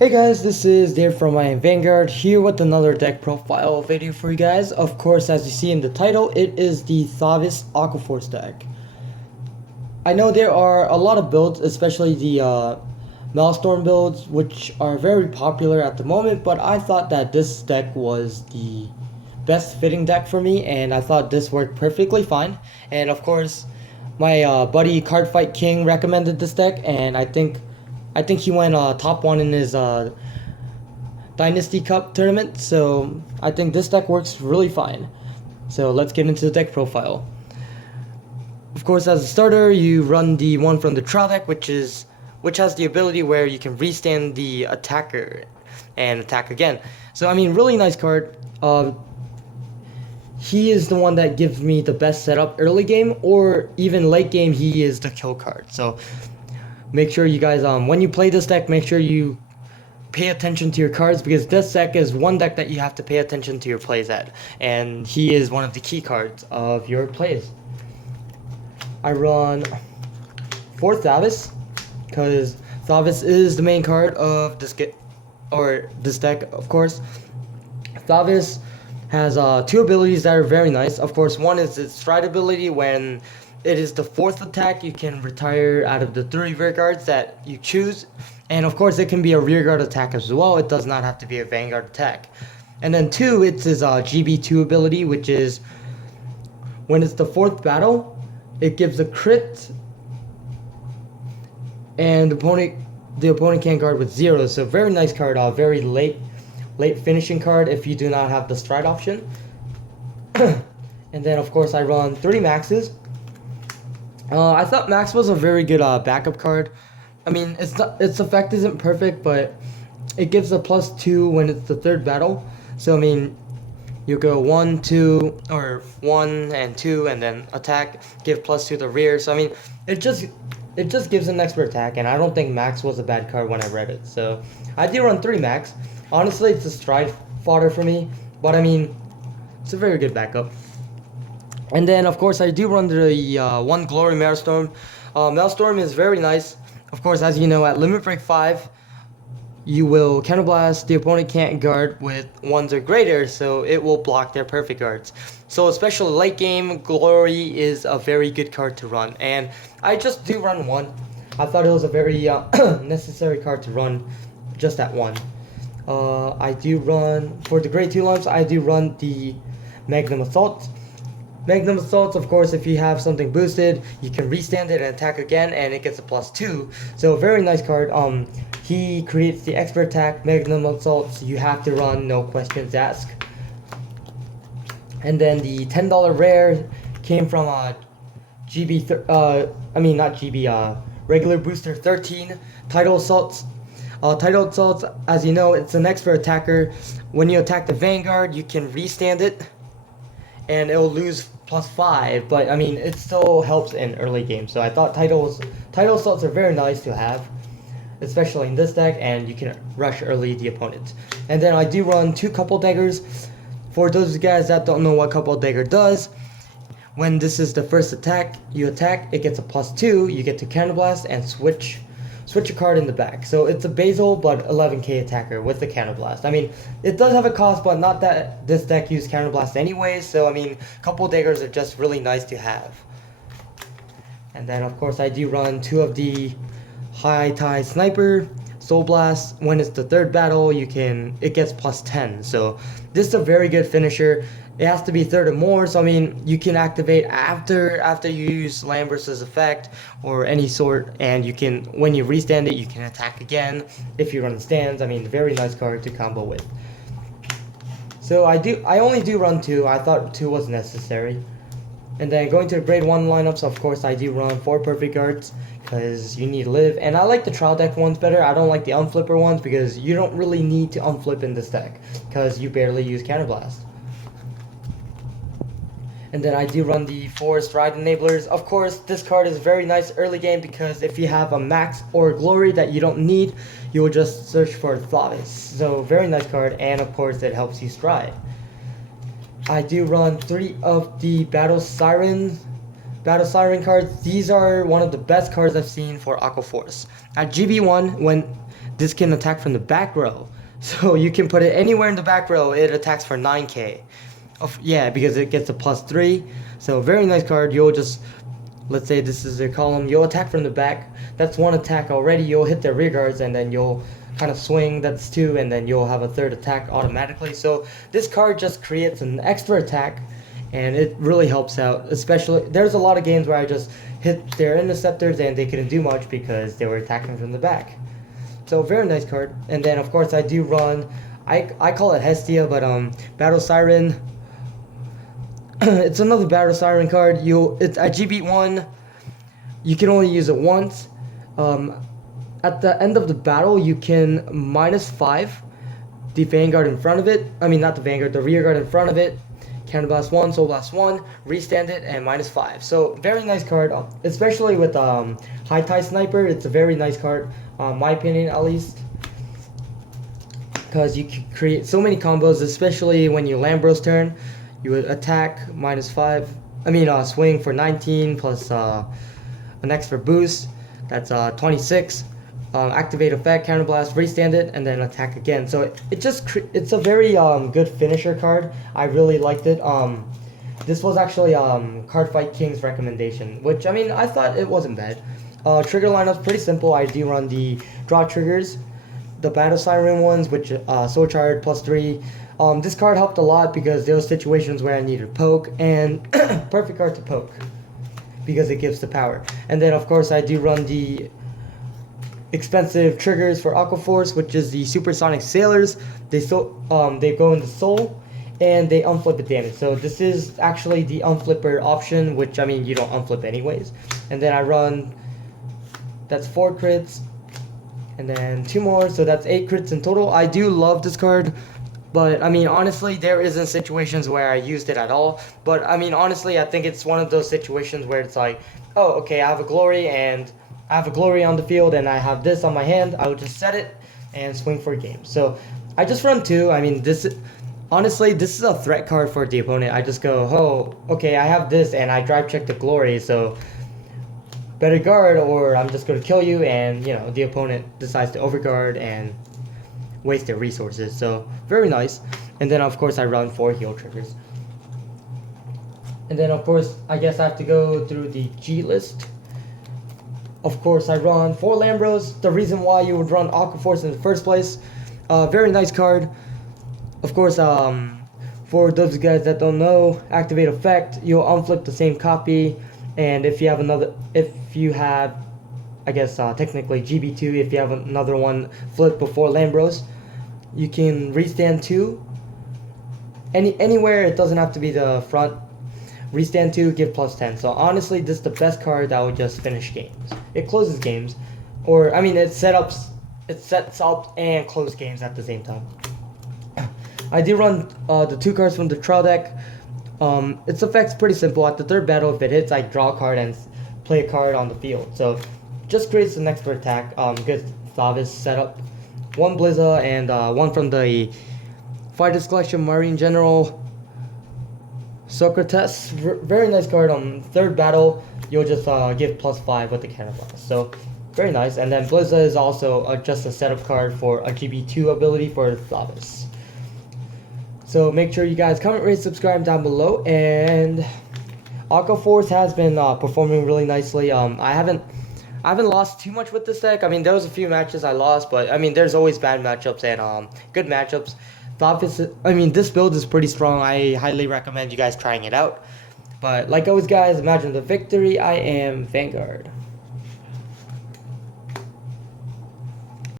Hey guys, this is Dave from my Vanguard here with another deck profile video for you guys. Of course, as you see in the title, it is the Thavas Aqua deck. I know there are a lot of builds, especially the Maelstrom builds, which are very popular at the moment, but I thought that this deck was the best fitting deck for me, and I thought this worked perfectly fine. And of course, my buddy Cardfightking recommended this deck, and I think he went top 1 in his Dynasty Cup tournament, so I think this deck works really fine. So let's get into the deck profile. Of course, as a starter, you run the one from the trial deck, which has the ability where you can restand the attacker and attack again. So I mean, really nice card. He is the one that gives me the best setup early game, or even late game. He is the kill card. So make sure you guys, when you play this deck, make sure you pay attention to your cards, because this deck is one deck that you have to pay attention to your plays at, and he is one of the key cards of your plays. I run 4 Thavas, because Thavas is the main card of this deck, of course. Thavas has 2 abilities that are very nice. Of course, one is its stride ability. When it is the 4th attack, you can retire out of the 3 rear guards that you choose. And of course, it can be a rear guard attack as well. It does not have to be a Vanguard attack. And then 2, it's his GB2 ability, which is when it's the 4th battle, it gives a crit, and the opponent can't guard with 0. So very nice card, very late finishing card if you do not have the stride option. And then of course I run 3 maxes. I thought Max was a very good backup card. I mean, its effect isn't perfect, but it gives a +2 when it's the 3rd battle. So I mean, you go 1, 2, or 1 and 2, and then attack, give +2 to the rear. So I mean, it just gives an extra attack, and I don't think Max was a bad card when I read it. So I do run 3 Max. Honestly, it's a stride fodder for me, but I mean, it's a very good backup. And then, of course, I do run the 1 Glory Maelstrom. Maelstrom is very nice. Of course, as you know, at Limit Break 5, you will Counterblast. The opponent can't guard with 1s or greater, so it will block their perfect guards. So, especially late game, Glory is a very good card to run. And I just do run 1. I thought it was a very necessary card to run just at 1. I do run, for the grade 2 lumps, I do run the Magnum Assault. Magnum Assault, of course, if you have something boosted, you can restand it and attack again, and it gets a +2. So very nice card. He creates the extra attack, Magnum Assault, so you have to run, no questions asked. And then the $10 rare came from regular booster 13, Tidal Assaults. Tidal Assaults, as you know, it's an extra attacker. When you attack the Vanguard, you can restand it, and it will lose +5, but I mean, it still helps in early game. So I thought Tidal Assaults are very nice to have, especially in this deck, and you can rush early the opponent. And then I do run 2 Couple Daggers. For those guys that don't know what Couple Dagger does, when this is the first attack, you attack, it gets a +2, you get to Counterblast and switch a card in the back. So it's a basal but 11k attacker with the Counterblast. I mean, it does have a cost, but not that this deck used Counterblast anyways, so I mean, Couple Daggers are just really nice to have. And then of course I do run 2 of the High Tide Sniper. Soul Blast, when it's the 3rd battle, it gets +10. So this is a very good finisher. It has to be 3rd or more, so I mean, you can activate after you use Land versus effect or any sort, and you can, when you restand it, you can attack again if you run stands. I mean, very nice card to combo with. So I only do run 2. I thought 2 was necessary. And then going to the grade 1 lineups, of course, I do run 4 perfect guards, because you need live. And I like the trial deck ones better. I don't like the unflipper ones, because you don't really need to unflip in this deck, because you barely use Counterblast. And then I do run the 4 stride enablers. Of course, this card is very nice early game, because if you have a max or glory that you don't need, you will just search for Thavas. So very nice card, and of course it helps you stride. I do run 3 of the Battle Siren cards. These are one of the best cards I've seen for Aqua. At GB1, when this can attack from the back row. So you can put it anywhere in the back row. It attacks for 9k. Yeah, because it gets a +3. So very nice card. You'll just, let's say this is the column. You'll attack from the back. That's one attack already. You'll hit their rear guards, and then you'll kind of swing. That's 2, and then you'll have a 3rd attack automatically. So this card just creates an extra attack, and it really helps out. Especially, there's a lot of games where I just hit their interceptors and they couldn't do much because they were attacking from the back. So very nice card. And then of course I do run, I call it Hestia, but Battle Siren. It's another Battle Siren card. It's at GB1. You can only use it once. At the end of the battle, you can -5 the Vanguard in front of it. I mean, not the Vanguard, the rear guard in front of it. Counter blast 1, soul blast 1, restand it, and -5. So very nice card, especially with High Tide Sniper. It's a very nice card, my opinion at least, because you can create so many combos, especially when you Lambro's turn. You would attack -5. I mean, swing for 19 plus an extra boost. That's 26. Activate effect, counterblast, restand it, and then attack again. So it's a very good finisher card. I really liked it. This was actually Cardfightting's recommendation, which I mean I thought it wasn't bad. Trigger lineup's pretty simple. I do run the draw triggers, the Battle Siren ones, which Soul Charge +3. This card helped a lot because there were situations where I needed poke, and perfect card to poke because it gives the power. And then of course I do run the expensive triggers for Aqua Force, which is the Supersonic Sailors. They go into Soul, and they unflip the damage. So this is actually the unflipper option, which I mean you don't unflip anyways. And then I run, that's 4 crits, and then 2 more, so that's 8 crits in total. I do love this card, but I mean honestly there isn't situations where I used it at all. But I mean honestly I think it's one of those situations where it's like, oh okay, I have a glory on the field and I have this on my hand. I would just set it and swing for a game. So I just run 2. I mean honestly this is a threat card for the opponent. I just go, oh okay, I have this and I drive check the glory, so better guard or I'm just going to kill you, and you know the opponent decides to overguard and waste their resources. So very nice. And then of course I run 4 heal triggers. And then of course I guess I have to go through the G list. Of course, I run 4 Lambros. The reason why you would run Aqua Force in the first place. Very nice card. Of course, for those guys that don't know, activate effect. You'll unflip the same copy, and if you have, I guess technically GB2, if you have another one flip before Lambros, you can restand 2. Anywhere, it doesn't have to be the front. Restand 2, give +10. So honestly, this is the best card that would just finish games. It closes games, or I mean, it sets up and closes games at the same time. I do run the 2 cards from the trial deck. Its effect's pretty simple. At the 3rd battle, if it hits, I draw a card and play a card on the field. So just creates an extra attack. Good Thavas setup. 1 Blizza and 1 from the Fighters Collection Marine General. Socrates, very nice card. On 3rd battle, you'll just give +5 with the cannon blast. So very nice. And then Blizza is also just a setup card for a GB2 ability for Thavas. So make sure you guys comment, rate, subscribe down below. And Aqua Force has been performing really nicely. I haven't lost too much with this deck. I mean, there was a few matches I lost, but I mean, there's always bad matchups and good matchups. I mean, this build is pretty strong. I highly recommend you guys trying it out. But like always, guys, imagine the victory. I am Vanguard.